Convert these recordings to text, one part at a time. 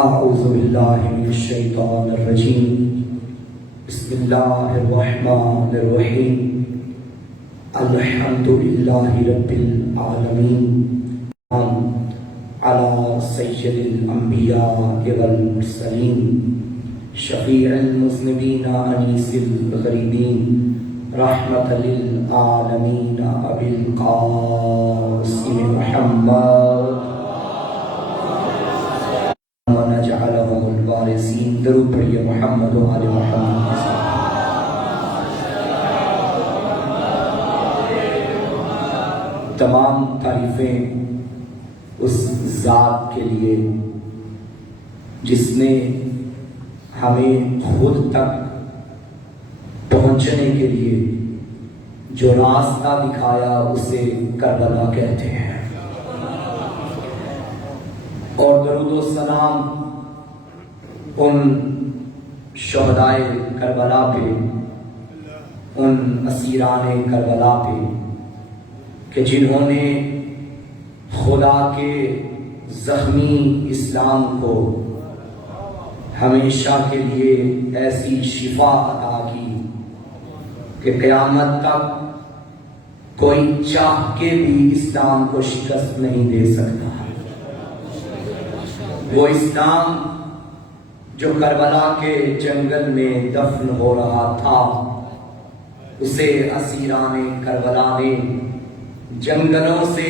اعوذ باللہ من الشیطان الرجیم بسم اللہ الرحمن الرحیم الحمد للہ رب العالمین علی سید الانبیاء والمرسلین شفیع المذنبین انیس الغریبین رحمت للعالمین ابی القاسم محمد ونجعلهم الوارثین. درود پڑھیے محمد و آل محمد. تمام تعریفیں اس ذات کے لیے جس نے ہمیں خود تک پہنچنے کے لیے جو راستہ دکھایا اسے کربلا کہتے ہیں. اور درود و سلام ان شہدائے کربلا پہ، ان اسیران کربلا پہ کہ جنہوں نے خدا کے زخمی اسلام کو ہمیشہ کے لیے ایسی شفا عطا کی کہ قیامت تک کوئی چاہ کے بھی اسلام کو شکست نہیں دے سکتا. وہ اسلام جو کربلا کے جنگل میں دفن ہو رہا تھا، اسے اسیران کربلا نے جنگلوں سے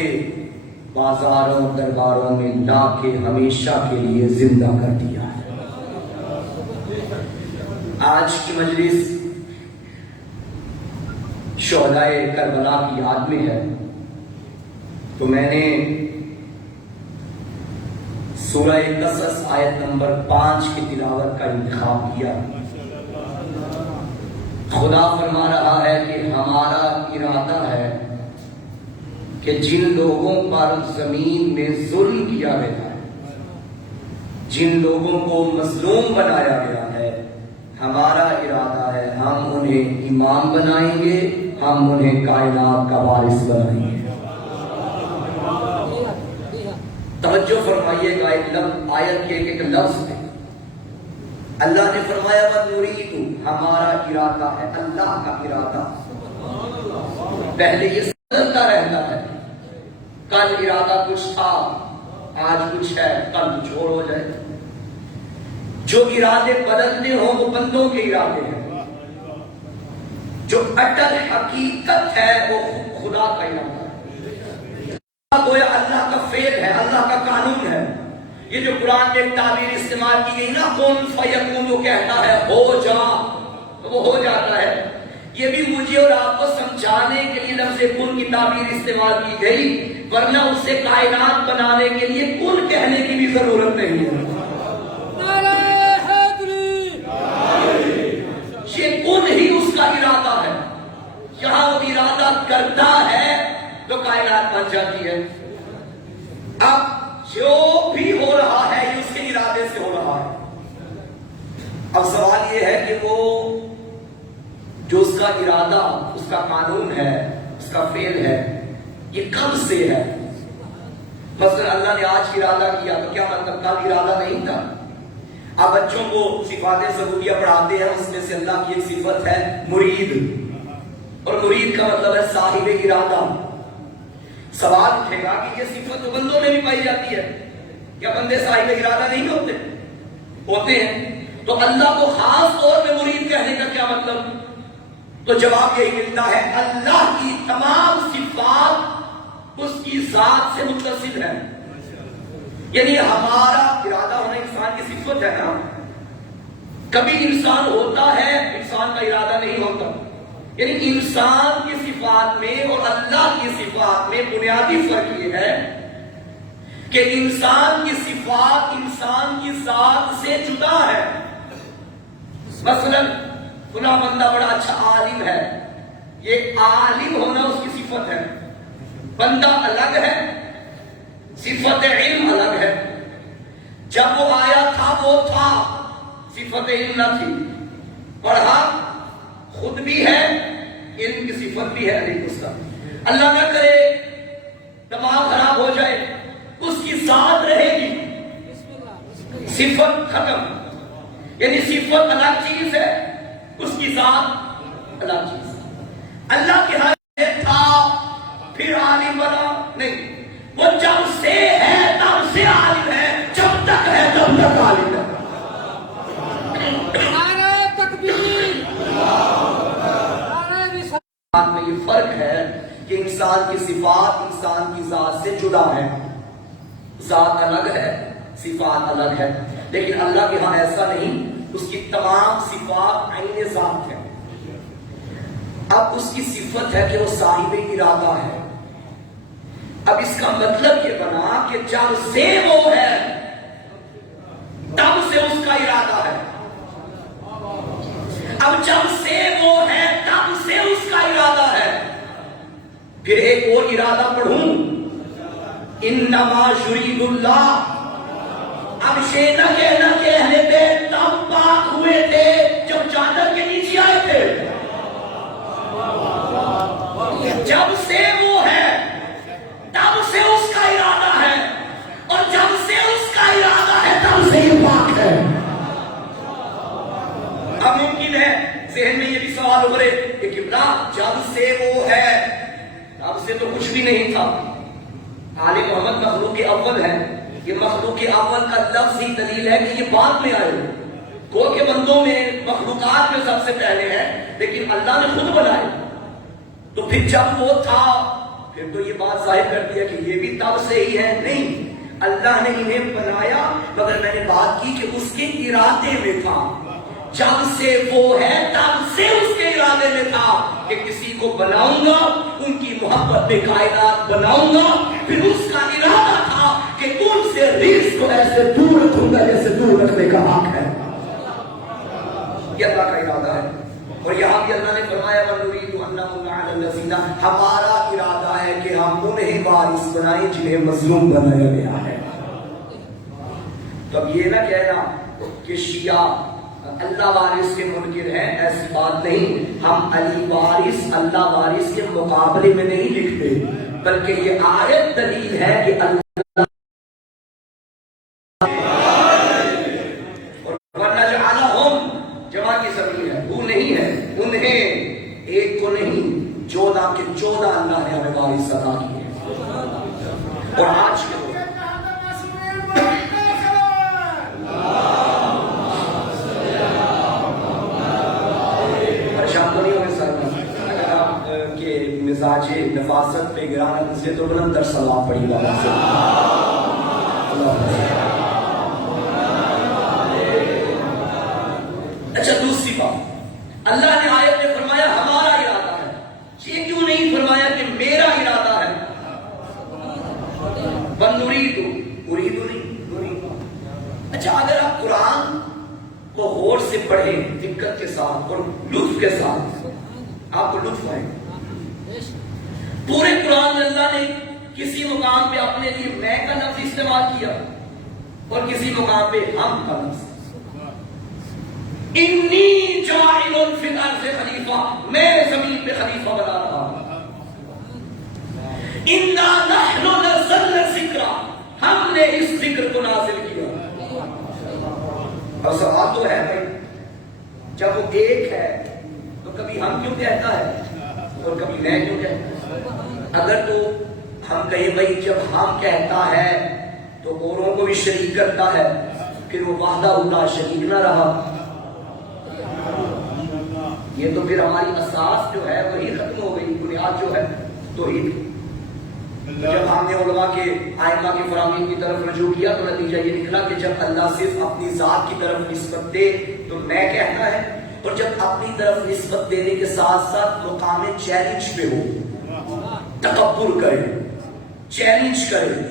بازاروں درباروں میں لا کے ہمیشہ کے لیے زندہ کر دیا. آج کی مجلس شہدائے کربلا کی یاد میں ہے، تو میں نے سورہ قصص آیت نمبر 5 کی تلاوت کا انتخاب کیا. خدا فرما رہا ہے کہ ہمارا ارادہ ہے کہ جن لوگوں پر زمین میں ظلم کیا گیا ہے، جن لوگوں کو مظلوم بنایا گیا ہے، ہمارا ارادہ ہے ہم انہیں امام بنائیں گے، ہم انہیں کائنات کا وارث بنائیں گے. توجہ فرمائیے گا، ایک لفظ آیت کے ایک لفظ ہے. اللہ نے فرمایا وَنُرِيدُ، ہمارا ارادہ ہے، اللہ کا ارادہ. پہلے یہ بدلتا رہتا ہے، کل ارادہ کچھ تھا، آج کچھ ہے، کل کچھ اور ہو جائے. جو ارادے بدلتے ہوں وہ بندوں کے ارادے ہیں، جو اٹل حقیقت ہے وہ خدا کا ارادہ ہے. گویا اللہ کا فعل ہے، اللہ کا قانون ہے. یہ جو قرآن میں ایک تعبیر استعمال کی گئی نا، کن فیکون، وہ کہتا ہے ہو جا تو وہ ہو جاتا ہے. یہ بھی مجھے اور آپ کو سمجھانے کے لیے لفظ کن کی تعبیر استعمال کی گئی، ورنہ اس سے کائنات بنانے کے لیے کن کہنے کی بھی ضرورت نہیں ہے. یہ کن ہی اس کا ارادہ ہے. یہاں وہ ارادہ کرتا ہے تو کائنات بن جاتی ہے. اب جو بھی ہو رہا ہے یہ اس کے ارادے سے ہو رہا ہے. اب سوال یہ ہے کہ وہ جو اس کا ارادہ، اس کا قانون ہے، اس کا فعل ہے، یہ کب سے ہے؟ مثلا اللہ نے آج ارادہ کیا تو کیا مطلب کل ارادہ نہیں تھا؟ آپ بچوں کو صفات ثبوتیہ پڑھاتے ہیں، اس میں سے اللہ کی ایک صفت ہے مرید، اور مرید کا مطلب ہے صاحب ارادہ. سوال اٹھے گا کہ یہ صفت تو بندوں میں بھی پائی جاتی ہے، کیا بندے صاحب ارادہ نہیں ہوتے ہیں؟ تو اللہ کو خاص طور پہ مرید کہنے کا کیا مطلب؟ تو جواب یہی ملتا ہے اللہ کی تمام صفات اس کی ذات سے متصل ہے. یعنی ہمارا ارادہ ہونا انسان کی صفت ہے نا. کبھی انسان ہوتا ہے، انسان کا ارادہ نہیں ہوتا. یعنی انسان کی صفات میں اور اللہ کی صفات میں بنیادی فرق یہ ہے کہ انسان کی صفات انسان کی ذات سے جدا ہے. مثلا فلاں بندہ بڑا اچھا عالم ہے، یہ عالم ہونا اس کی صفت ہے. بندہ الگ ہے، صفت علم الگ ہے. جب وہ آیا تھا وہ تھا، صفت علم نہ تھی. پڑھا خود بھی ہے، علم کی صفت بھی ہے. اللہ نہ کرے دماغ خراب ہو جائے، اس کی ذات رہے گی، صفت ختم، یعنی صفت الگ چیز ہے، اس کی ذات الگ چیز ہے۔ اللہ کے ہر تھا پھر عالم بنا نہیں، وہ جب سے ہے تب سے عالم ہے، جب تک ہے تب تک عالم ہے۔ نعرہ تکبیر، میں یہ فرق ہے کہ انسان کی صفات انسان کی ذات سے جدا ہے، ذات الگ ہے، صفات الگ ہے، لیکن اللہ کے ہاں ایسا نہیں، اس کی تمام صفات عین ذات ہے۔ اب اس کی صفت ہے کہ وہ صاحب ارادہ ہے۔ اب اس کا مطلب یہ بنا کہ جب سے وہ ہے تب سے اس کا ارادہ ہے، اب جب سے وہ ہے تب سے اس کا ارادہ ہے۔ پھر ایک اور ارادہ پڑھوں، انما یرید اللہ، اب شیطان کے اہل بیت تب پاک ہوئے تھے جب چادر کے نیچے آئے تھے، جب سے وہ ہے تب سے اس کا ارادہ ہے، اور جب سے اس کا ارادہ ہے تب سے یہ پاک ہے۔ اب ممکن ہے ذہن میں یہ بھی سوال ہو رہے کہ قبلہ جب سے وہ ہے تب سے تو کچھ بھی نہیں تھا۔ آل محمد مخلوق اول ہے، یہ مخلوق اول کا لفظ ہی دلیل ہے کہ یہ بعد میں آئے، گو کے بندوں میں مخلوقات میں سب سے پہلے ہے، لیکن اللہ نے خود بنائے۔ تو پھر جب وہ تھا پھر تو یہ بات ظاہر کر دیا کہ یہ بھی تب سے ہی ہے، نہیں، اللہ نے انہیں بنایا، مگر میں نے بات کی کہ اس کے ارادے میں تھا۔ جب سے وہ ہے تب سے اس کے ارادے میں تھا کہ کسی کو بناؤں گا، ان کی محبت میں کائنات بناؤں گا، پھر اس کا ارادہ تھا کہ ان سے رزق کو ایسے دور رکھوں گا جیسے دور رکھنے کا حق ہے۔ یہ اللہ کا ارادہ ہے، اور یہاں بھی اللہ نے فرمایا وَنُرِيدُ أَن نَّمُنَّ عَلَى الَّذِينَ، ہمارا ارادہ ہے کہ ہم انہیں وارث بنائیں جنہیں مظلوم بنایا گیا ہے۔ تو اب یہ نہ کہنا کہ شیعہ اللہ وارث کے منکر ہیں، ایسی بات نہیں۔ ہم علی وارث اللہ وارث کے مقابلے میں نہیں لکھتے، بلکہ یہ آیت دلیل ہے کہ اللہ وَنَجْعَلَهُمْ جمع کی ضمیر ہے، وہ نہیں ہے، انہیں ایک کو نہیں 14 کے 14 اللہ نے ہمیں وارث عطا کیے۔ اور آج کے مزاج نفاست پہ گرانا سے تو بلند در سلام پڑی والا سے اچھا دوسری بات، اللہ نے آیت میں فرمایا ہمارا ارادہ ہے، یہ کیوں نہیں فرمایا کہ میرا ارادہ ہے؟ بنُرِيدُ اُرِيدُ نہیں نُرِيدُ۔ اچھا اگر آپ قرآن کو غور سے پڑھیں دقت کے ساتھ اور لطف کے ساتھ، آپ کو لطف آئے۔ پورے قرآن میں اللہ نے کسی مقام پہ اپنے لیے میں کا لفظ استعمال کیا اور کسی مقام پہ ہم کا لفظ، انی جاعل فی الارض خلیفہ، میں زمین پہ خلیفہ بنا رہا ہوں، انا نحن نزلنا الذکر، ہم نے اس ذکر کو نازل کیا۔ اور سوال تو ہے بھائی، جب وہ ایک ہے تو کبھی ہم کیوں کہتا ہے اور کبھی میں کیوں کہتا ہے؟ اگر تو ہم کہیں بھائی جب ہم کہتا ہے تو اوروں کو بھی شریک کرتا ہے، پھر وہ وحدہ اللہ شریک نہ رہا، یہ تو پھر ہماری اساس جو ہے وہی ختم ہو گئی، بنیاد جو ہے توحید۔ جب ہم نے علماء کے ائمہ کے فرامین کی طرف رجوع کیا تو نتیجہ یہ نکلا کہ جب اللہ صرف اپنی ذات کی طرف نسبت دے تو میں کہتا ہے، اور جب اپنی طرف نسبت دینے کے ساتھ ساتھ مقام چیلنج پہ ہو، تکبر کرے، چیلنج کرے،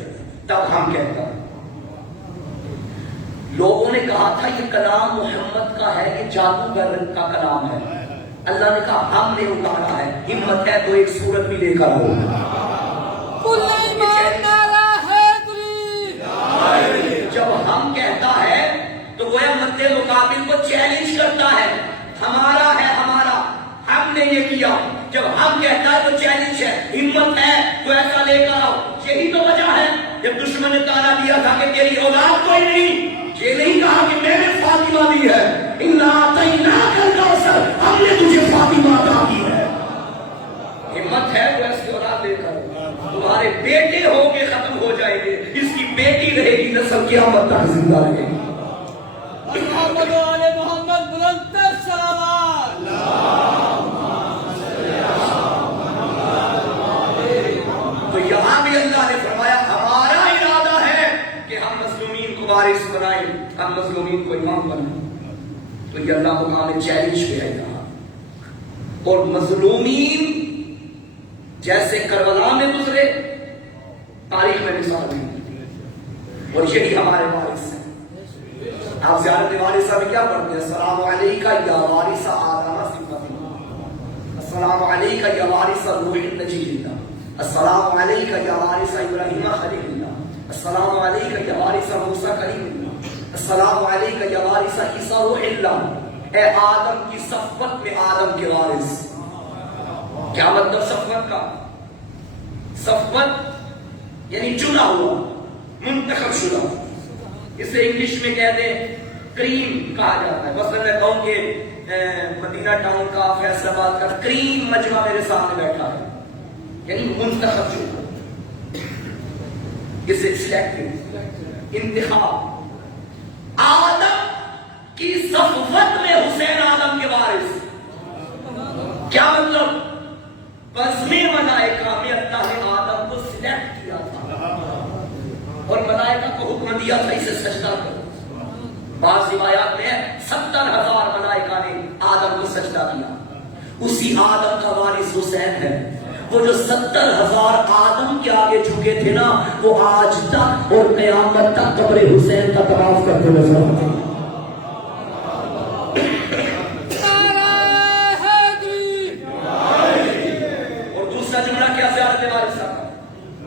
تب ہم کہتا ہے۔ لوگوں نے کہا تھا یہ کلام محمد کا ہے، یہ جادوگر کا کلام ہے، اللہ نے کہا ہم نے اتارا ہے، ہمت ہے تو ایک سورت بھی لے کر آؤ۔ جب ہم کہتا ہے تو گویا مد مقابل کو چیلنج کرتا ہے، ہمارا ہے ہمارا، ہم نے یہ کیا۔ جب ہم کہتا ہے تو چیلنج ہے، ہمت ہے تو ایسا لے کر آؤ۔ یہی تو وجہ ہے جب دشمن نے تانا دیا تھا کہ تیری اولاد کوئی نہیں، یہ نہیں زندہ رہے. محمد و آل محمد بلند سلامات. تو یہاں بھی اللہ نے فرمایا ہمارا ارادہ ہے کہ ہم مظلومین کو وارث بنائیں, ہم مظلومین کو امام بنائیں. تو یہ اللہ مقام چیلنج پہ ہے یہاں. اور مظلومین جیسے کربلا میں گزرے تاریخ میں مثال بھی, اور یہی ہمارے وارث ہیں. آپ زیارت وارثہ میں کیا پڑھتے ہیں؟ السلام علیکہ یا وارث آدم صفت, السلام علیکہ یا وارث روح النجی, السلام علیکہ یا وارث ابراہیم خلیل اللہ, السلام علیکہ یا وارث موسیٰ کلیم اللہ, السلام علیکہ یا وارث عیسیٰ روح اللہ. اے آدم کی صفت میں آدم کے وارث. کیا مطلب صفت کا؟ صفت یعنی چنا ہوا, منتخب شدہ. اسے انگلش میں کہتے ہیں کریم کہا جاتا ہے. مثلا میں کہوں کہ مدینہ ٹاؤن کا, فیصل آباد کا کریم مجمع میرے سامنے بیٹھا ہے, یعنی منتخب شدہ. اسے سلیکٹڈ, انتخاب. آدم کی صفت میں حسین آدم کے وارث. کیا مطلب؟ بزم ملائکہ میں اللہ نے آدم کو سلیکٹ کیا تھا اور ملائکہ کو حکم دیا تھا اسے سجدہ کرو. بعض روایات میں 70,000 ملائکہ نے آدم کو سجدہ کیا. اسی آدم کا وارث حسین ہے. وہ جو 70,000 آدم کے آگے جھکے تھے نا, وہ آج تک اور قیامت تک قبر حسین کا طواف کرتے نظر آتے ہیں. اور دوسرا جملہ کیا زیارت وارثہ کا؟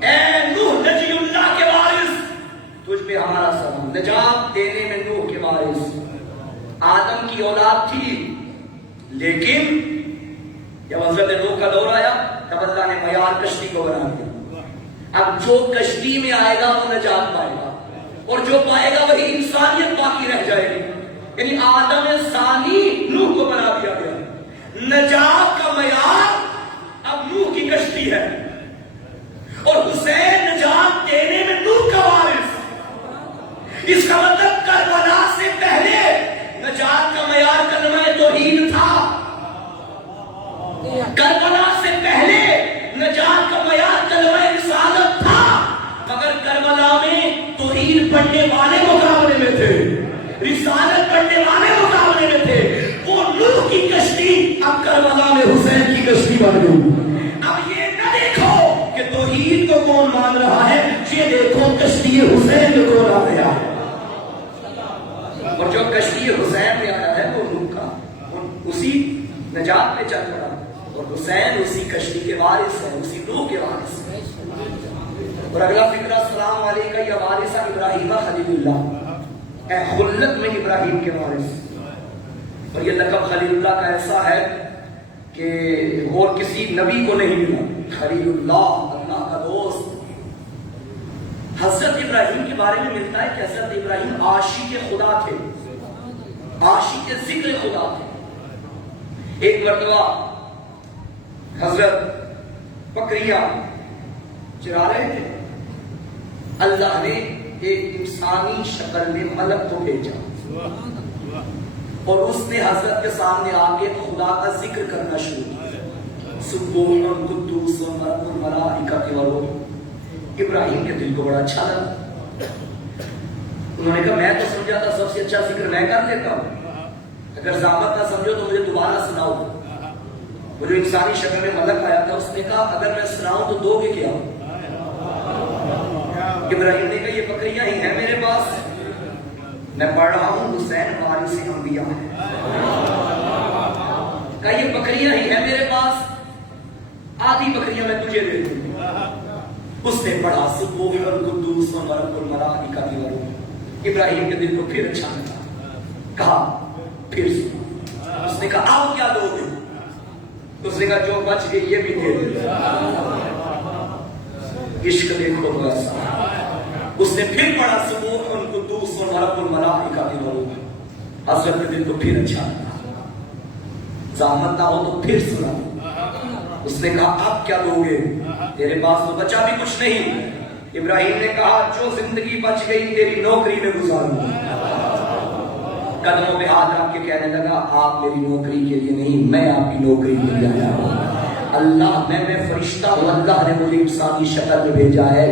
اے نوح نجی اللہ کے وارث, تجھ پہ ہمارا سلام. نجات دینے میں نوح کے وارث. آدم کی اولاد تھی, لیکن جب حضرت نوح کا دور آیا تب اللہ نے معیار کشتی کو بنا دیا. اب جو کشتی میں آئے گا وہ نجات پائے گا, اور جو پائے گا وہی انسانیت باقی رہ جائے گی. یعنی آدم ثانی نوح کو بنا دیا گیا. نجات کا معیار اب نوح کی کشتی ہے, اور حسین نجات دینے میں نوح کا وارث. اس کا مطلب کربلا سے پہلے نجات کا معیار کلمہ توحید تھا. کربلا سے پہلے نجات کا معیار کلمہ رسالت تھا, مگر کربلا میں توحید پڑھنے والے مقابلے میں تھے, رسالت پڑھنے والے مقابلے میں تھے. وہ نوح کی کشتی اب کربلا میں حسین کی کشتی بن گئی. اب یہ نہ دیکھو کہ توحید کو کون مان رہا ہے, یہ دیکھو کشتی حسین کو کون آ گیا. اور جو کشتی حسین میں آیا ہے وہ نوح کا, اسی نجات پہ چل پڑا, اور حسین اسی کشتی کے وارث ہے, اسی نوح کے وارث ہے. اور اگلا فکرہ السلام علیکہ یا وارث ابراہیم خلیل اللہ, اے خلت میں ابراہیم کے وارث. اور یہ لقب خلیل اللہ کا ایسا ہے کہ اور کسی نبی کو نہیں ملا. خلیل اللہ, اللہ کا دوست. حضرت ابراہیم کے بارے میں ملتا ہے کہ حضرت ابراہیم عاشق خدا تھے, عاشق ذکر خدا تھے. ایک مرتبہ حضرت بکریاں چرا رہے تھے, اللہ نے ایک انسانی شکل میں ملک کو بھیجا, اور اس نے حضرت کے سامنے آ کے خدا کا ذکر کرنا شروع کیا. سبحان القدوس رب الملائکۃ والروح. ابراہیم کے دل کو بڑا اچھا لگا. انہوں نے کہا میں تو سمجھا تھا سب سے اچھا ذکر میں کر لیتا ہوں, اگر زحمت نہ سمجھو تو مجھے دوبارہ سناؤ. وہ جو انسانی شکل میں ملک آیا تھا اس نے کہا اگر میں سناؤں تو دو گے کیا؟ ابراہیم نے کہا یہ بکریاں ہی ہیں میرے پاس, میں پڑھ رہا ہوں حسین وارث انبیاء ہے. کہا یہ بکریاں ہی ہیں میرے پاس, آدھی بکریاں میں تجھے دے دوں. اس نے پڑھا سبحان القدوس رب الملائکۃ والروح. ابراہیم کے دل کو پھر اچھا لگا, کہا پھر سنا. اس نے کہا آپ کیا دو گے؟ اس نے کہا جو بچ گئی یہ بھی دے دے. عشق دیکھو تو ایسا. اس نے پھر پڑھا سبحان القدوس رب الملائکۃ والروح. حضرت کے دل کو پھر اچھا لگا, زحمت نہ ہو تو پھر سنا. اس نے کہا آپ کیا دو گے؟ تیرے پاس تو بچا بھی کچھ نہیں. ابراہیم نے کہا جو زندگی بچ گئی تیری نوکری میں گزاروں گا. قدموں پہ ہاتھ رکھ کے کہنے لگا آپ میری نوکری کے لیے نہیں، میں آپ کی نوکری کے لیے آیا ہوں. اللہ میں فرشتہ ہوں، اللہ نے مجھے انسانی شکل میں بھیجا ہے.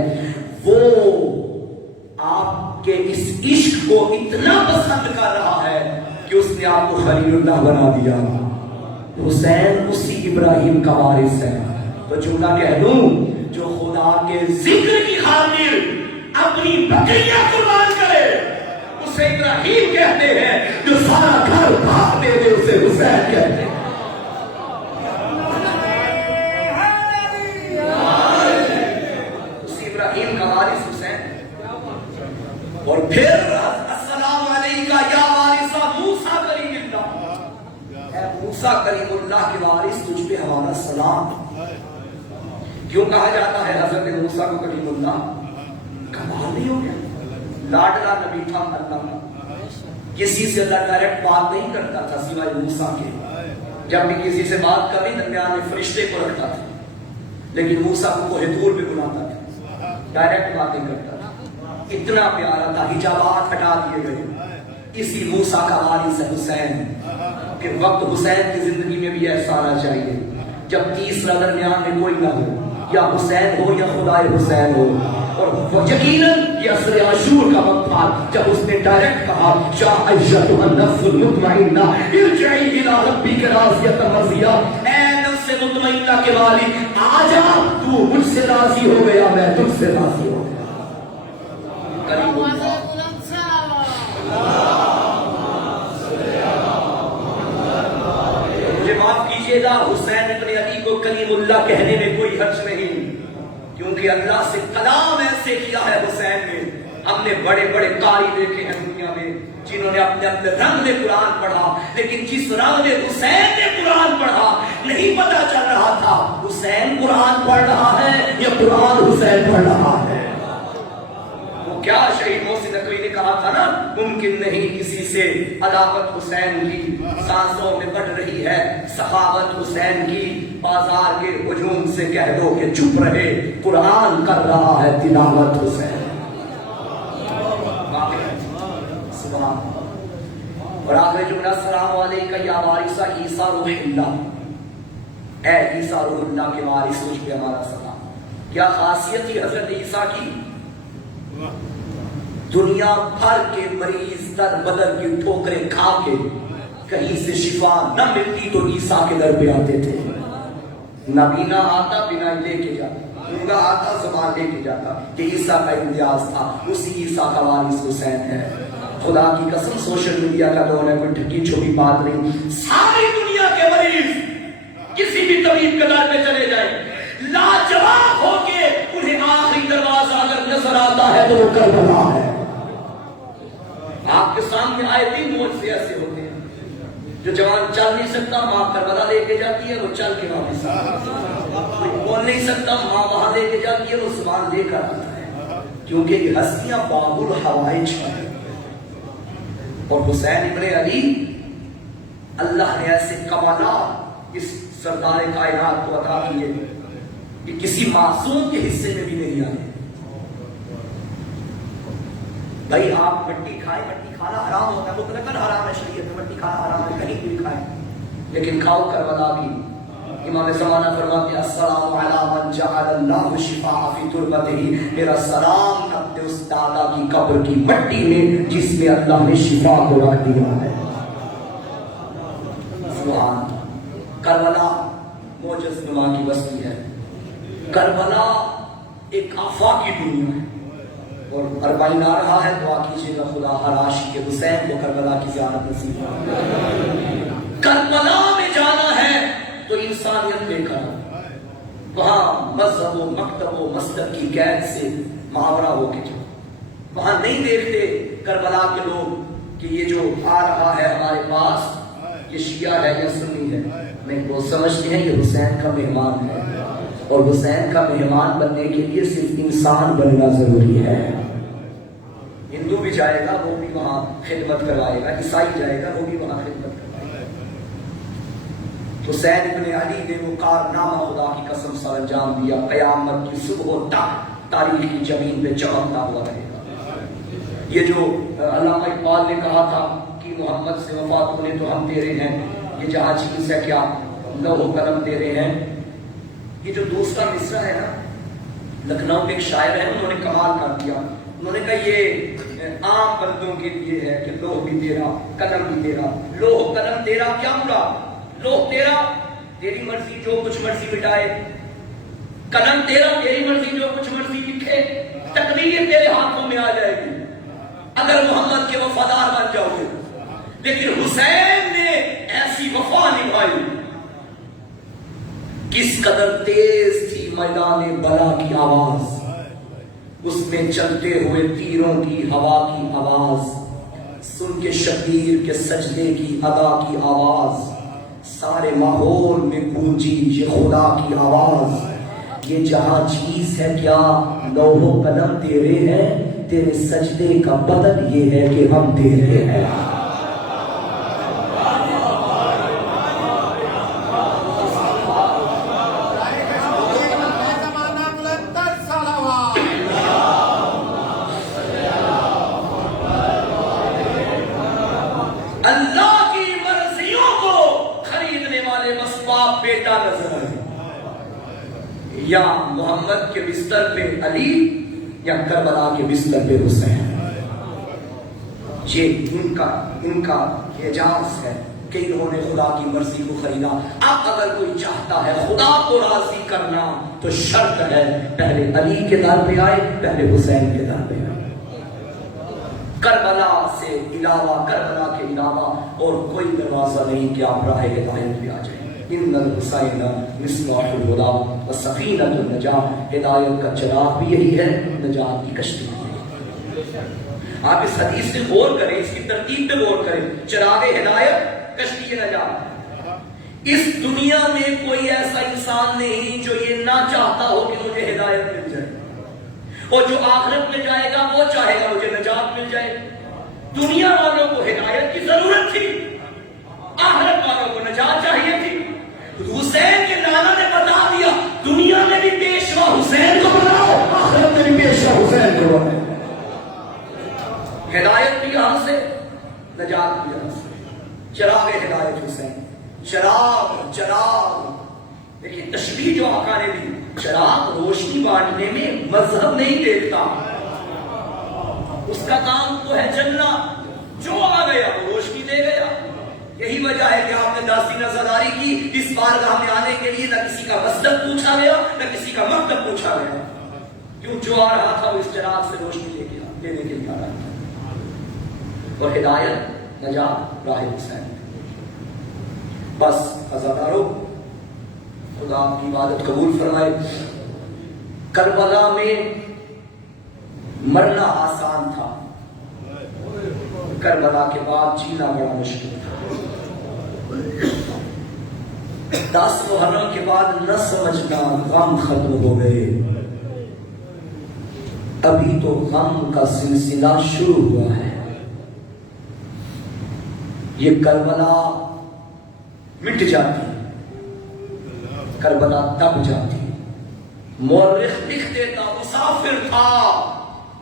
وہ آپ کے اس عشق کو اتنا پسند کر رہا ہے کہ اس نے آپ کو خلیل اللہ بنا دیا. حسین اسی ابراہیم کا وارث ہے. تو جملہ کہہ دوں، جو خدا کے ذکر کی خاطر اپنی بکریاں قربان کرے اسے ابراہیم کہتے ہیں، جو سارا گھر بھاگ دے دے اسے حسین کہتے ہیں. اسی ابراہیم کا وارث حسین. اور پھر السلام علیکہ یا وارث موسیٰ کلیم اللہ، اے موسیٰ کلیم اللہ کے وارث تجھ پہ ہمارا سلام. کیوں کہا جاتا ہے حضرت موسیٰ کو کلیم اللہ؟ کمال نہیں ہو گیا، لاڈلا نبی تھا اللہ کا. کسی سے اللہ ڈائریکٹ بات نہیں کرتا تھا سوائے موسیٰ کے. جب بھی کسی سے بات کرنی درمیان میں فرشتے کو رکھتا تھا، لیکن موسیٰ کو کوہ طور پہ بلاتا تھا، ڈائریکٹ باتیں کرتا تھا. اتنا پیارا تھا، حجابات ہٹا دیے گئے. اسی موسیٰ کا وارث ہے حسین. کہ وقت حسین کی زندگی میں بھی ایسا آنا چاہیے جب تیسرا درمیان میں کوئی نہ ہو، یا حسین ہو یا خدائے حسین ہو. اور یقیناً یہ عصر عاشور کا وقت تھا جب اس نے ڈائریکٹ کہا یا ایتھا النفس المطمئنہ ارجعی الی ربک راضیۃ مرضیہ، اے نفس مطمئنہ کے مالک آ جا، تو مجھ سے راضی ہو گیا میں تجھ سے راضی ہو گیا. مجھے معاف کیجیے گا، حسین ابن علی کو کلیم اللہ کہنے میں کوئی حرج نہیں، کیونکہ اللہ سے کلام ایسے کیا ہے حسین نے. ہم نے بڑے بڑے قاری دیکھے ہیں دنیا میں جنہوں نے اپنے اپنے رنگ میں قرآن پڑھا، لیکن جس رنگ میں حسین نے قرآن پڑھا نہیں پتا چل رہا تھا حسین قرآن پڑھ رہا ہے یا قرآن حسین پڑھ رہا ہے. کیا شہید محسن نقوی نے کہا تھا نا، ممکن نہیں کسی سے عداوت حسین کی سانسوں میں بڑھ رہی ہے سخاوت حسین کی. بازار کے ہجوم سے کہہ دو کہ چپ رہے، قرآن کر رہا ہے تلاوت حسین. سبحان. اور آخر جملہ السلام علیکہ یا وارث عیسیٰ روح اللہ، اے عیسیٰ روح اللہ کے وارث تجھ پہ ہمارا سلام. کیا خاصیت تھی حضرت عیسیٰ کی؟ دنیا بھر کے مریض در بدر کی ٹھوکریں کھا کے کہیں سے شفا نہ ملتی تو عیسیٰ کے در پہ آتے تھے. نبینا آتا بنا لے کے جاتا، گونگا آتا زبان لے کے جاتا. کہ عیسیٰ کا امتیاز تھا. اسی عیسیٰ کا وارث حسین ہے. خدا کی قسم سوشل میڈیا کا دور ہے، کوئی ڈھکی چھپی بات نہیں. ساری دنیا کے مریض کسی بھی طبیب کے در پہ چلے جائیں، لاجواب ہو کے انہیں آخری دروازہ اگر نظر آتا ہے تو وہ کربلا ہے. آپ کے سامنے آئے 3 معجزے ایسے ہوتے ہیں. جو جوان چل نہیں سکتا ماں کربلا لے کے جاتی ہے، وہ چل کے واپس بول نہیں سکتا ماں وہاں لے کے جاتی ہے، وہ زبان لے کر آتا ہے. کیونکہ یہ ہستیاں باب الحوائج ہیں. اور حسین ابن علی اللہ نے ایسے کمالات اس سردار کائنات کو عطا کیے کہ کسی معصوم کے حصے میں بھی نہیں آئے. بھائی آپ مٹی کھائیں، مٹی کھانا حرام ہوتا ہے، مطلقاً حرام ہے شریعت میں، مٹی کھانا حرام ہے، کہیں بھی کھائیں، لیکن کھاؤ کربلا بھی. امام زمانہ فرماتے ہیں السلام علی من جعل اللہ شفاء فی تربتہ، میرا سلام اپنے اس دادا کی قبر کی مٹی میں جس میں اللہ نے شفا کو رکھ دیا ہے. سبحان. کربلا معجز نما کی بستی ہے. کربلا ایک آفاقی دنیا ہے. اور 40 آ رہا ہے، دعا کیجیے گا خدا ہر عاشق حسین کو کربلا کی زیارت نصیب فرمائے. کربلا میں جانا ہے تو انسانیت لے کر، وہاں مذہب و مکتب و مسلک کی قید سے محاورہ ہو کے جاؤ. وہاں نہیں دیکھتے کربلا کے لوگ کہ یہ جو آ رہا ہے ہمارے پاس یہ شیعہ ہے یا سنی ہے. نہیں، وہ سمجھتے ہیں یہ حسین کا مہمان ہے، اور حسین کا مہمان بننے کے لیے صرف انسان بننا ضروری ہے. ہندو بھی جائے گا وہ بھی وہاں خدمت کروائے گا، عیسائی جائے گا وہ بھی وہاں خدمت کروائے گا. حسین ابن علی نے وہ کارنامہ خدا کی قسم سر انجام دیا. قیامت کی صبح تک تاریخ کی زمین پہ چمکتا ہوا رہے گا۔ یہ جو علامہ اقبال نے کہا تھا کہ محمد سے وفات ہونے تو ہم تیرے ہیں، یہ جہاں چیز ہے کیا لوح و قلم تیرے ہیں، یہ جو دوسرا مصرع ہے نا، لکھنؤ کے ایک شاعر ہیں، انہوں نے کمال کر دیا۔ انہوں نے کہا یہ عام بندوں کے لیے ہے کہ لوح بھی تیرا قلم بھی تیرا، لوح و قلم تیرا کیا مراد؟ لوح تیرا، تیری مرضی جو کچھ مرضی مٹائے، قلم تیرا، تیری مرضی جو کچھ مرضی لکھے، تقدیر تیرے ہاتھوں میں آ جائے گی اگر محمد کے وفادار بن جاؤ گے۔ لیکن حسین نے ایسی وفا نبھائی، کس قدر تیز تھی میدان بلا کی آواز، اس میں چلتے ہوئے تیروں کی ہوا کی آواز، سن کے شبیر کے سجدے کی ادا کی آواز، سارے ماحول میں گونجی یہ خدا کی آواز، یہ جہاں چیز ہے کیا لوح و قلم تیرے ہیں، تیرے سجدے کا بدل یہ ہے کہ ہم تیرے ہیں۔ اللہ کی مرضیوں کو خریدنے والے بس باپ بیٹا نظر آئے، یا محمد کے بستر پہ علی یا کربلا کے بستر پہ حسین۔ یہ ان کا اعجاز ہے کہ انہوں نے خدا کی مرضی کو خریدا۔ اب اگر کوئی چاہتا ہے خدا کو راضی کرنا تو شرط ہے پہلے علی کے در پہ آئے، پہلے حسین کے در پہ آئے۔ کربلا سے علاوہ، کربلا کے علاوہ اور کوئی دروازہ نہیں کہ آپ راہ ہدایت پہ آ جائیں۔ ان الحسین مصباح الہدی و سفینۃ النجاۃ، ہدایت کا چراغ بھی یہی ہے، نجات کی کشتی بھی یہی ہے۔ آپ اس حدیث سے غور کریں، اس کی ترتیب پہ غور کریں، چراغ ہدایت، کشتی نجات۔ اس دنیا میں کوئی ایسا انسان نہیں جو یہ نہ چاہتا ہو کہ مجھے ہدایت مل جائے، اور جو آخرت میں جائے گا وہ چاہے گا مجھے نجات مل جائے۔ دنیا والوں کو ہدایت کی ضرورت تھی، آخرت والوں کو نجات چاہیے تھی۔ حسین کے نانا نے بتا دیا دنیا میں بھی پیشوا حسین کو بناؤ، آخرت میں بھی پیشوا حسین کو بناؤ۔ ہدایت بھی یہاں سے، نجات بھی یہاں سے۔ چراغ ہدایت حسین، چراغ لیکن تشبیہ جو آقا نے دی، چراغ روشنی بانٹنے میں مذہب نہیں دیکھتا، اس کا کام تو ہے جلنا، جو آ گیا وہ روشنی دے گیا۔ یہی وجہ ہے کہ آپ نے داسی نظرداری کی، اس بارگاہ میں آنے کے لیے نہ کسی کا مسلک پوچھا گیا، نہ کسی کا مکتب پوچھا گیا، کیوں جو آ رہا تھا وہ اس چراغ سے روشنی دینے کے لیے آ رہا تھا۔ اور ہدایت، نجات، راہ حسین۔ بس عزادارو، خدا آپ کی عبادت قبول فرمائے۔ کربلا میں مرنا آسان تھا، کربلا کے بعد جینا بڑا مشکل تھا۔ 10 محرم کے بعد نہ سمجھنا غم ختم ہو گئے، ابھی تو غم کا سلسلہ شروع ہوا ہے۔ یہ کربلا مٹ جاتی، کربلا دب جاتی۔ مورخ لکھ دیتا مسافر تھا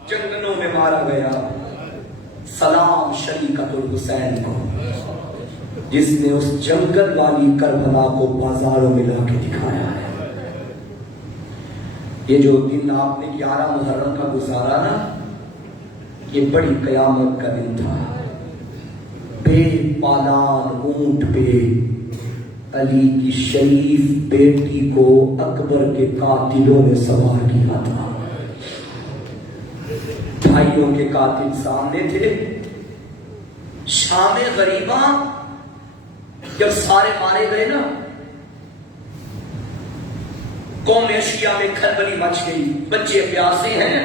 جنگلوں میں مارا گیا، سلام شریکت الحسین کو، جس نے اس جنگل والی کربلا کو بازاروں میں لا کے دکھایا ہے۔ یہ جو دن آپ نے 11 محرم کا گزارا نا، یہ بڑی قیامت کا دن تھا۔ بے پالان اونٹ پہ علی کی شریف بیٹی کو اکبر کے قاتلوں نے سوار کیا تھا۔ بھائیوں کے قاتل سامنے تھے، شام غریباں جب سارے مارے گئے نا، قوم اشیا میں کھلبلی مچ گئی، بچے پیاسے ہیں،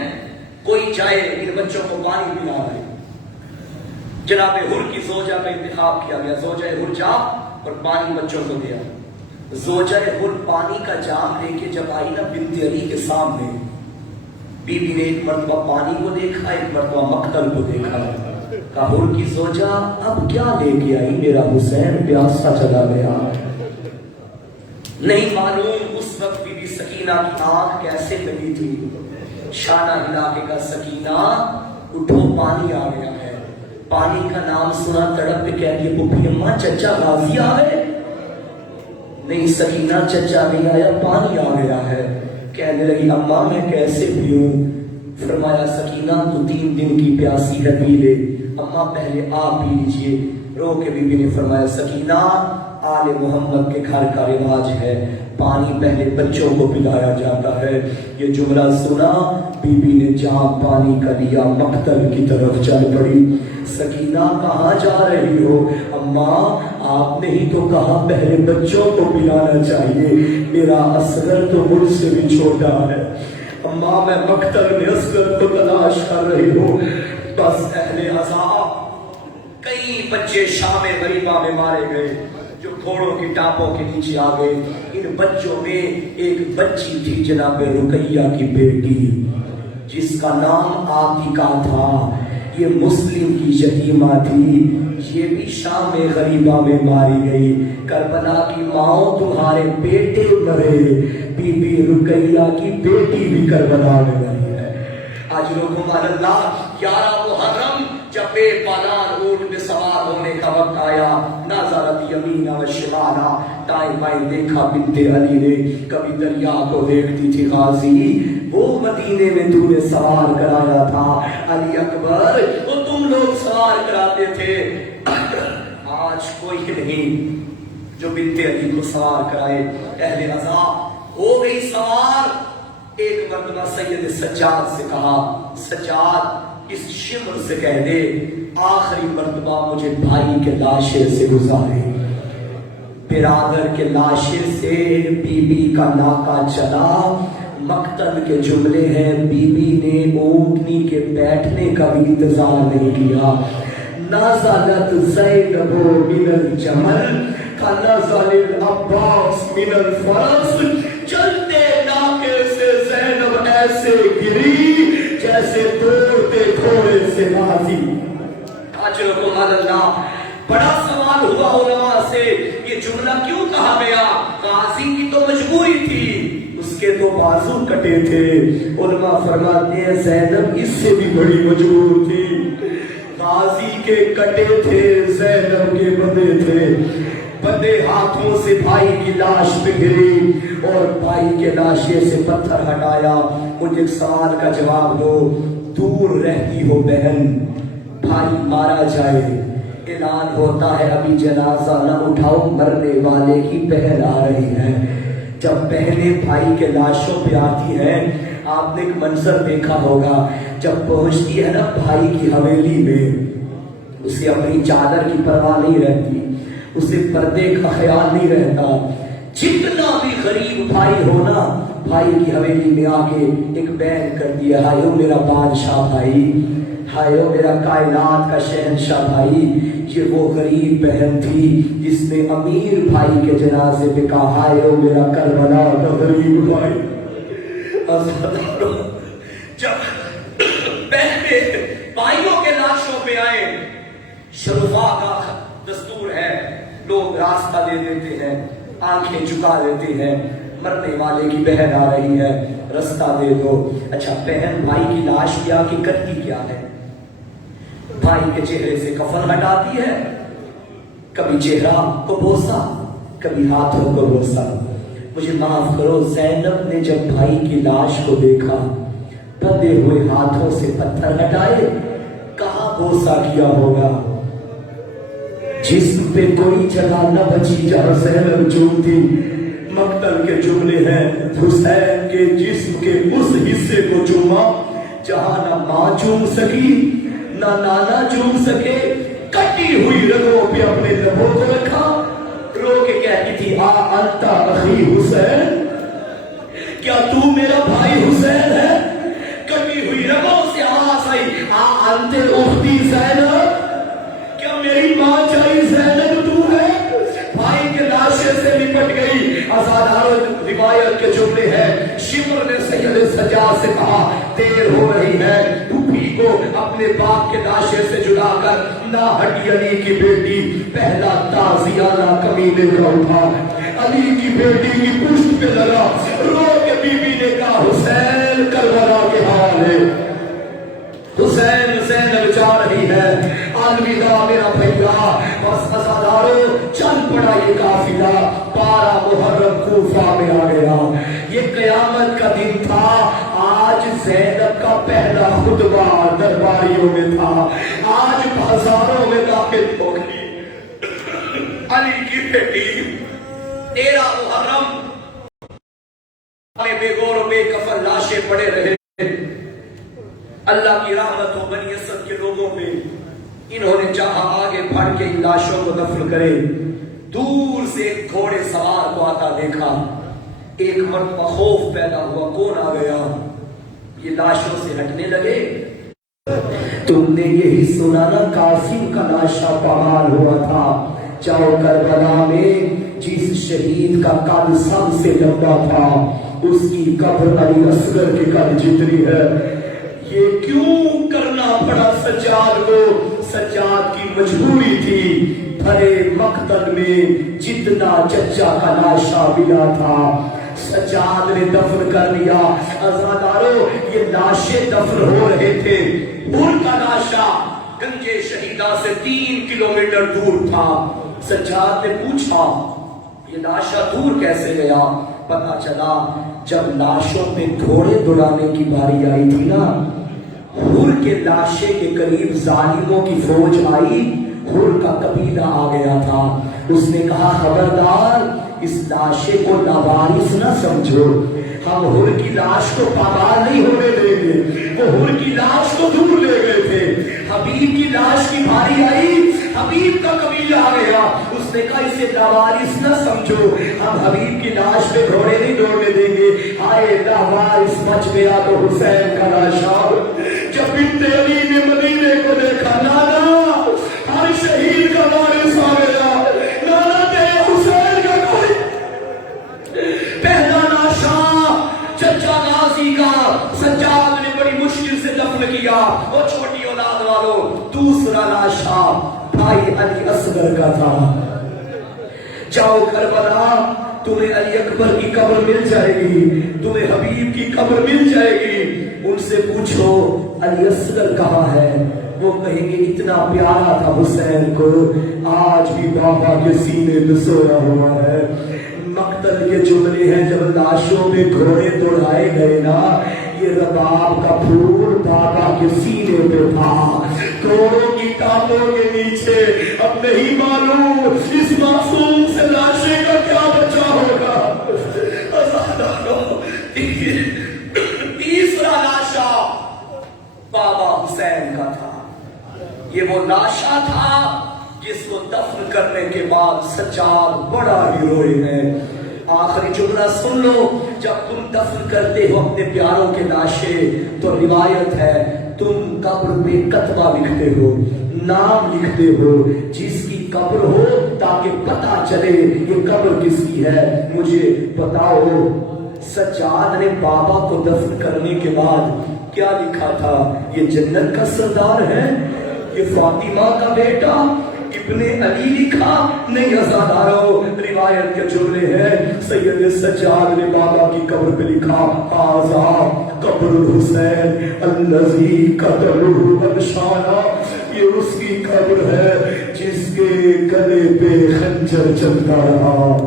کوئی جائے ان بچوں کو پانی پلا رہے۔ جناب ہر کی زوجہ کا انتخاب کیا گیا، زوجہ ہر جا اور پانی بچوں کو دیا۔ زوجہ ہر پانی کا جام لے کے جب آئی نا بنت علی کے سامنے، بی بی نے ایک مرتبہ پانی کو دیکھا، ایک مرتبہ مقتل کو دیکھا۔ کہا ہر کی زوجہ اب کیا لے کے آئی، میرا حسین پیاسا چلا گیا۔ نہیں معلوم اس وقت بی بی سکینہ کی آنکھ کیسے لگی تھی، شانہ ہلا کے کہا سکینہ اٹھو پانی آ گیا ہے. پانی کا نام سنا تڑپ کے کہہ دیا پھوپھی اماں چچا غازی آ گئے. نہیں سکینہ چچا نہیں آیا پانی آ گیا ہے. کہنے لگی اماں میں کیسے پیوں؟ فرمایا سکینہ تو 3 دن کی پیاسی ہے پی لے. اماں پہلے آپ پی لیجئے. رو کے بی بی نے فرمایا سکینہ آل محمد کے گھر کا رواج ہے پانی پہلے بچوں کو پلایا جاتا ہے. یہ جملہ سنا بی بی نے جہاں پانی کا لیا مقتل کی طرف چل پڑی. سکینہ کہاں جا رہی ہو؟ اماں آپ نے ہی تو کہا پہلے بچوں کو پلانا چاہیے. میرا اصغر تو مجھ سے بھی چھوٹا ہے. اماں میں مقتل میں اصغر کو تلاش کر رہی ہوں. بس اہل عذاب کئی بچے شام غریبہ میں مارے گئے جو گھوڑوں کی ٹاپوں کے نیچے آ گئے. ان بچوں میں ایک بچی تھی جناب رقیہ کی بیٹی جس کا نام عاتقہ تھا. یہ مسلم کی یتیمہ تھی. یہ بھی شام غریبہ میں ماری گئی. کربلا کی ماؤں تمہارے بیٹے مرے. بی بی رقیہ کی بیٹی بھی کربلا میں مری ہے. آج لوگوں اللہ 11 محرم جب بے پالان اونٹ میں سوار ہونے کا وقت آیا نظرت یمینا و شمالا دائیں بائیں دیکھا بنت علی نے. کبھی دریا کو دیکھتی تھی غازی وہ مدینے میں تم نے سوار کرایا تھا. علی اکبر وہ تم لوگ سوار کراتے تھے. آج کوئی نہیں جو بنت علی کو سوار کرائے. اہل عذاب ہو گئی سوار. ایک مرتبہ سید سجاد سے کہا سجاد اس شمر سے کہہ دے آخری مرتبہ مجھے بھائی کے لاشے سے گزارے. برادر کے لاشے سے بی بی کا ناکا چلا. مقتل کے جملے ہیں بی بی نے اونٹنی کے بیٹھنے کا بھی انتظار نہیں کیا. نزلت زینب من الجمل کنزل العباس من الفرس. چلتے ناکے سے زینب ایسے گری جیسے دوڑتے گھوڑے سے بازی. آج رحمت اللہ بڑا سوال ہوا علماء سے یہ جملہ کیوں کہا گیا؟ غازی کی تو مجبوری تھی اس کے تو بازو کٹے تھے. علماء فرماتے ہیں زینب اس سے بھی بڑی مجبور تھی. غازی کے کٹے تھے زینب کے بندے تھے. بندے ہاتھوں سے بھائی کی لاش پہ گری اور بھائی کے لاشے سے پتھر ہٹایا. مجھے ایک سوال کا جواب دو. دور رہتی ہو بہن بھائی مارا جائے اعلان ہوتا ہے ابھی جنازہ نہ اٹھاؤ مرنے والے کی بہن آ رہی ہے. جب بہنیں بھائی کے لاشوں پہ آتی ہیں آپ نے ایک منظر دیکھا ہوگا. جب پہنچتی ہے نا بھائی کی حویلی میں اسے اپنی چادر کی پرواہ نہیں رہتی. اسے پردے کا خیال نہیں رہتا. جتنا بھی غریب بھائی ہونا بھائی کی حویلی میں آ کے ایک بیان کر دیا ہائے میرا بادشاہ بھائی ہائے میرا کائنات کا شہنشاہ بھائی. یہ وہ غریب بہن تھی جس نے امیر بھائی کے جنازے پہ کہا ہائے میرا کربلا کا غریب بھائی. جب بہنیں بھائیوں کے لاشوں پہ آئے شرفا کا دستور ہے لوگ راستہ دے دیتے ہیں آنکھیں جھکا دیتے ہیں. مرنے والے کی بہن آ رہی ہے راستہ دے دو. اچھا بہن بھائی کی لاش کیا کہ کرتی کیا ہے؟ بھائی کے چہرے سے کفن ہٹاتی ہے. کبھی چہرہ کو بوسا کبھی ہاتھوں کو بوسا. مجھے معاف کرو زینب نے جب بھائی کی لاش کو دیکھا بندے ہوئے ہاتھوں سے پتھر ہٹائے کہاں بوسا کیا ہوگا؟ جسم پہ کوئی جگہ نہ بچی جہاں زینب چومتی. مقتل کے جملے ہیں حسین کے جسم کے اس حصے کو چوما جہاں نہ ماں چوم سکی نہ نانا چوم سکے. کٹی ہوئی رگوں پہ اپنے لبوں کو رکھا. رو کے کہتی تھی آ انتا اخی حسین کیا تو میرا بھائی حسین ہے؟ کٹی ہوئی رگوں سے آواز آئی آ انتے اختی زینب کیا میری ماں چاہی زینب تو ہے؟ بھائی کے لاشے سے لپٹ گئی. آزادار روایت کے جملے ہیں شمر نے سید سجاد سے کہا دیر ہو رہی ہے پھوپھی کو اپنے باپ کے لاشے سے جدا کر نہ ہٹی. علی کی بیٹی پہلا تازیانہ کمینے کا اٹھا علی کی بیٹی کی پشت پہ لگا. رو کے بی بی نے کہا حسین کربلا کے ہاتھ والے حسین زینب جا رہی ہے، الوداع میرا بھیا، بس عزادارو چل پڑا یہ قافلہ، 12 محرم کوفہ میں آ گیا۔ یہ قیامت کا دن تھا، آج زینب کا پہلا خطبہ درباریوں میں تھا، آج ہزاروں میں داخل ہو گئی۔ علی کی بیٹی 13 محرم بے گور و بے کفن لاشیں پڑے رہے۔ اللہ کی رحمت ہو بنی اسد کے لوگوں میں، انہوں نے چاہا آگے بڑھ کے ان لاشوں کو دفن کرے۔ دور سے ایک گھوڑے سوار کو آتا دیکھا، ایک مرتبہ خوف پیدا ہوا، کون آ گیا؟ یہ لاشوں سے ہٹنے لگے۔ تم نے یہی سنا نا قاسم کا لاشا پامال ہوا تھا، جاؤ کربلا میں جس شہید کا قد سب سے لمبا تھا اس کی قبر علی اصغر کے قد جتنی ہے۔ یہ کیوں کرنا پڑا سجاد کو؟ سجاد کی مجبوری تھی، بھرے مقتل میں جتنا چچا کا لاشا ملا تھا سجاد نے دفن کر لیا۔ عزادارو یہ لاشیں دفن ہو رہے تھے، ان کا لاشا گنجے شہیدہ سے 3 کلومیٹر دور تھا۔ سجاد نے پوچھا یہ لاشا دور کیسے گیا؟ پتا چلا جب لاشوں پہ گھوڑے دوڑانے کی باری آئی تھی نا، حر کے لاشے کے قریب ظالموں کی فوج آئی، حر کا قبیلہ آ گیا تھا۔ اس نے کہا خبردار اس لاشے کو لاوارث نہ سمجھو، ہم حر کی لاش کو پامال نہیں ہونے دیں گے۔ وہ حر کی لاش کو دور لے گئے تھے، حبیب کی لاش کی باری آئی، حبیب کا قبیلہ آ گیا۔ اس نے کہا اسے لاوارث نہ سمجھو، ہم حبیب کی لاش پہ گھوڑے نہیں دوڑنے دیں گے۔ آئے لاوارث بچ گیا تو حسین کا لاشا۔ جب بنت علی نے مدینے کو دیکھا، نانا ہر شہید کا وارث آ گیا، نانا تیرے حسین کا کوئی پہلا لاشا چچا غازی کا سجاد نے بڑی مشکل سے دفن کیا، وہ چھوٹی اولاد والوں۔ دوسرا لاشا بھائی علی اصغر کا تھا۔ جاؤ کربلا، تمہیں علی اکبر کی قبر مل جائے گی، تمہیں حبیب کی قبر مل جائے گی۔ ان سے پوچھو علی اصغر کہاں ہے؟ وہ کہیں گے اتنا پیارا تھا حسین کو، آج بھی بابا کے سینے میں سویا ہوا ہے۔ مقتل کے جملے ہیں جب لاشوں میں گھوڑے دوڑائے گئے نا، یہ رباب کا پھول بابا کے سینے پہ تھا، کروڑوں کی ٹانگوں کے نیچے۔ اب نہیں معلوم اس معصوم سے لاشے کا کیا بچا ہوگا۔ تیسرا لاشا بابا حسین کا تھا۔ یہ وہ لاشا تھا جس کو دفن کرنے کے بعد سجاد بڑا ہی روئے ہیں۔ آخری جملہ سن لو، جب تم دفن کرتے ہو اپنے پیاروں کے لاشیں تو روایت ہے تم قبر پہ کتبہ لکھتے ہو، نام لکھتے ہو، جس کی قبر ہو تاکہ پتہ چلے یہ قبر کس کی ہے۔ مجھے بتاؤ سجاد نے بابا کو دفن کرنے کے بعد کیا لکھا تھا؟ یہ جنت کا سردار ہے، یہ فاطمہ کا بیٹا ابن علی لکھا؟ نہیں عزادارو، روایت کے جملے ہیں سید سجاد نے بابا کی قبر پہ لکھا آزا قبر الحسین الذی قتلہ انشانا، یہ اس کی قبر ہے جس کے گلے پہ خنجر چلتا رہا،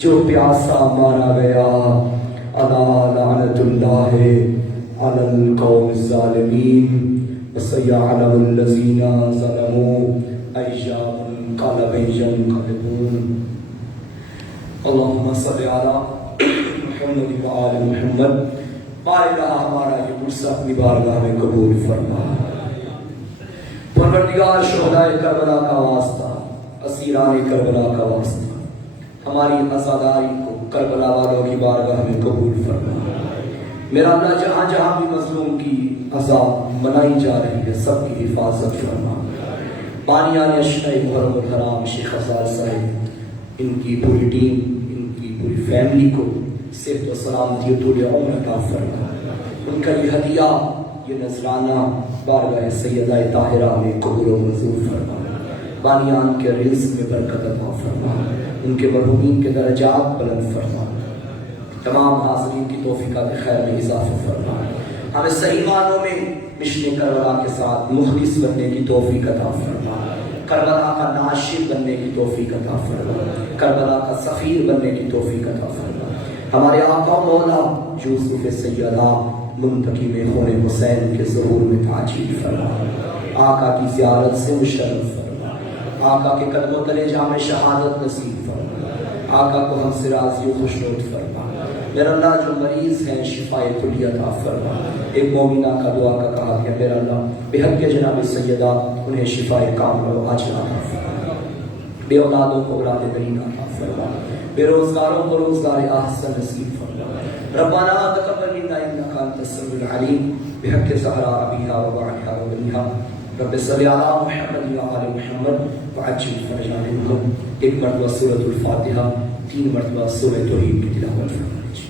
جو پیاسا مارا گیا۔ الا لعنت اللہ علی القوم الظالمین وسيعلم الذين ظلموا أي منقلب ينقلبون۔ اللهم صل على محمد وآل محمد۔ بارگاہ ہمارا یہ عرصہ اپنی بارگاہ میں قبول فرما۔ پروردگار شہدائے کربلا کا واسطہ، اسیران کربلا کا واسطہ، ہماری عزاداری کو کربلا والوں کی بارگاہ میں قبول فرما۔ میرا اللہ جہاں جہاں بھی مظلوم کی عذاب منائی جا رہی ہے سب کی حفاظت فرما۔ بانیان اشرع محرم الحرام شیخ افضال صاحب، ان کی پوری ٹیم، ان کی پوری فیملی کو صحت و سلامتی و طول عمر عطا فرما۔ ان کا یہ ہدیہ، یہ نذرانہ بارگاہ سیدہ طاہرہ میں قبول و منظور فرما۔ بانیان کے رزق میں برکت عطا فرما، ان کے مرحومین کے درجات بلند فرما، تمام حاضرین کی توفیقات خیر میں اضافہ فرما۔ ہمیں صحیح معنوں میں مشن کربلا کے ساتھ مخلص بننے کی توفیق عطا فرما، کربلا کا ناشر بننے کی توفیق عطا فرما، کربلا کا سفیر بننے کی توفیق عطا فرما۔ ہمارے آقا مولا یوسف سیدہ منتقم خون حسین کے ظہور میں تعجیل فرما، آقا کی زیارت سے مشرف فرما، آقا کے قدموں تلے جام شہادت نصیب فرما، آقا کو ہم سے راضی و خوشنود فرما۔ میرا اللہ جو مریض ہیں شفائے کلی عطا فرما۔ ایک مومنہ کا دعا کا کہا کہ میرا اللہ بحق کے جناب سیدہ انہیں شفائے کامل و عاجل عطا فرما، بے اولادوں کو اولاد برین عطا فرما، بے روزگاروں کو روزگار احسن نصیب فرما۔ ربنا تقبل منا انك انت السميع العليم بحق زهراء ابيها وبعدها وبنيها رب صل على محمد وعلى محمد وعجل فرجهم۔ ایک مرتبہ سورۃ الفاتحہ، 3 مرتبہ سورۃ توحید کی تلاوت فرمائیے۔